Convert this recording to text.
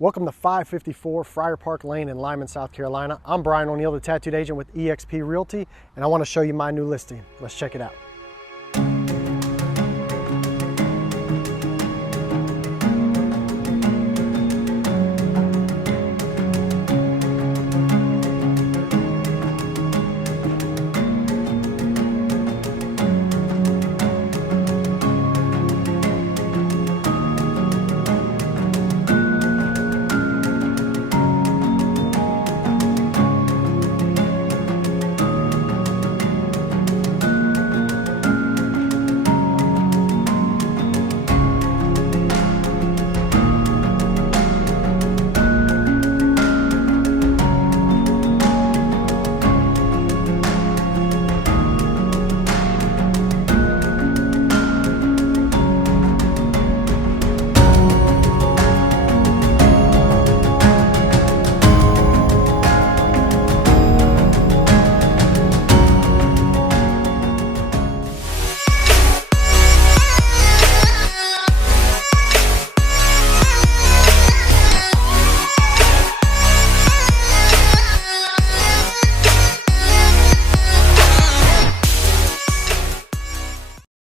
Welcome to 554 Friar Park Lane in Lyman, South Carolina. I'm Brian O'Neill, the tattooed agent with eXp Realty, and I want to show you my new listing. Let's check it out.